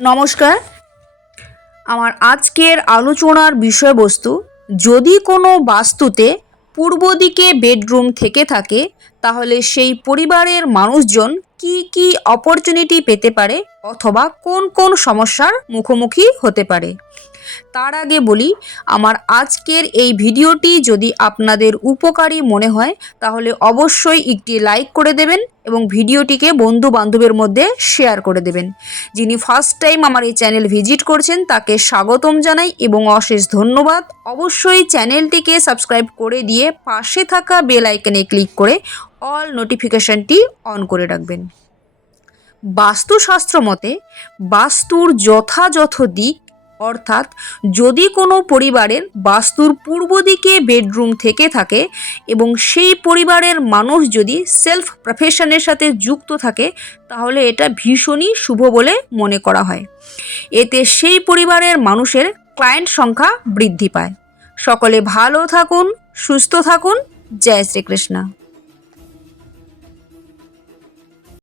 নমস্কার। আমার আজকের আলোচনার বিষয়বস্তু, যদি কোনো বাস্তুতে পূর্ব দিকে বেডরুম থেকে থাকে তাহলে সেই পরিবারের মানুষজন কি কি অপরচুনিটি পেতে পারে অথবা কোন কোন সমস্যার মুখোমুখি হতে পারে। তার আগে বলি, আমার আজকের এই ভিডিওটি যদি আপনাদের উপকারী মনে হয় তাহলে অবশ্যই একটি লাইক করে দেবেন এবং ভিডিওটিকে বন্ধু বান্ধবের মধ্যে শেয়ার করে দেবেন। যিনি ফার্স্ট টাইম আমার এই চ্যানেল ভিজিট করছেন তাকে স্বাগতম জানাই এবং অশেষ ধন্যবাদ। অবশ্যই চ্যানেলটিকে সাবস্ক্রাইব করে দিয়ে পাশে থাকা বেল আইকনে ক্লিক করে অল নোটিফিকেশনটি অন করে রাখবেন। বাস্তুশাস্ত্র মতে বাস্তুর যথাযথ দিক, অর্থাৎ যদি কোনো পরিবারের বাস্তুর পূর্ব দিকে বেডরুম থেকে থাকে এবং সেই পরিবারের মানুষ যদি সেলফ প্রফেশনের সাথে যুক্ত থাকে তাহলে এটা ভীষণই শুভ বলে মনে করা হয়। এতে সেই পরিবারের মানুষের ক্লায়েন্ট সংখ্যা বৃদ্ধি পায়। সকলে ভালো থাকুন, সুস্থ থাকুন। জয় শ্রীকৃষ্ণ।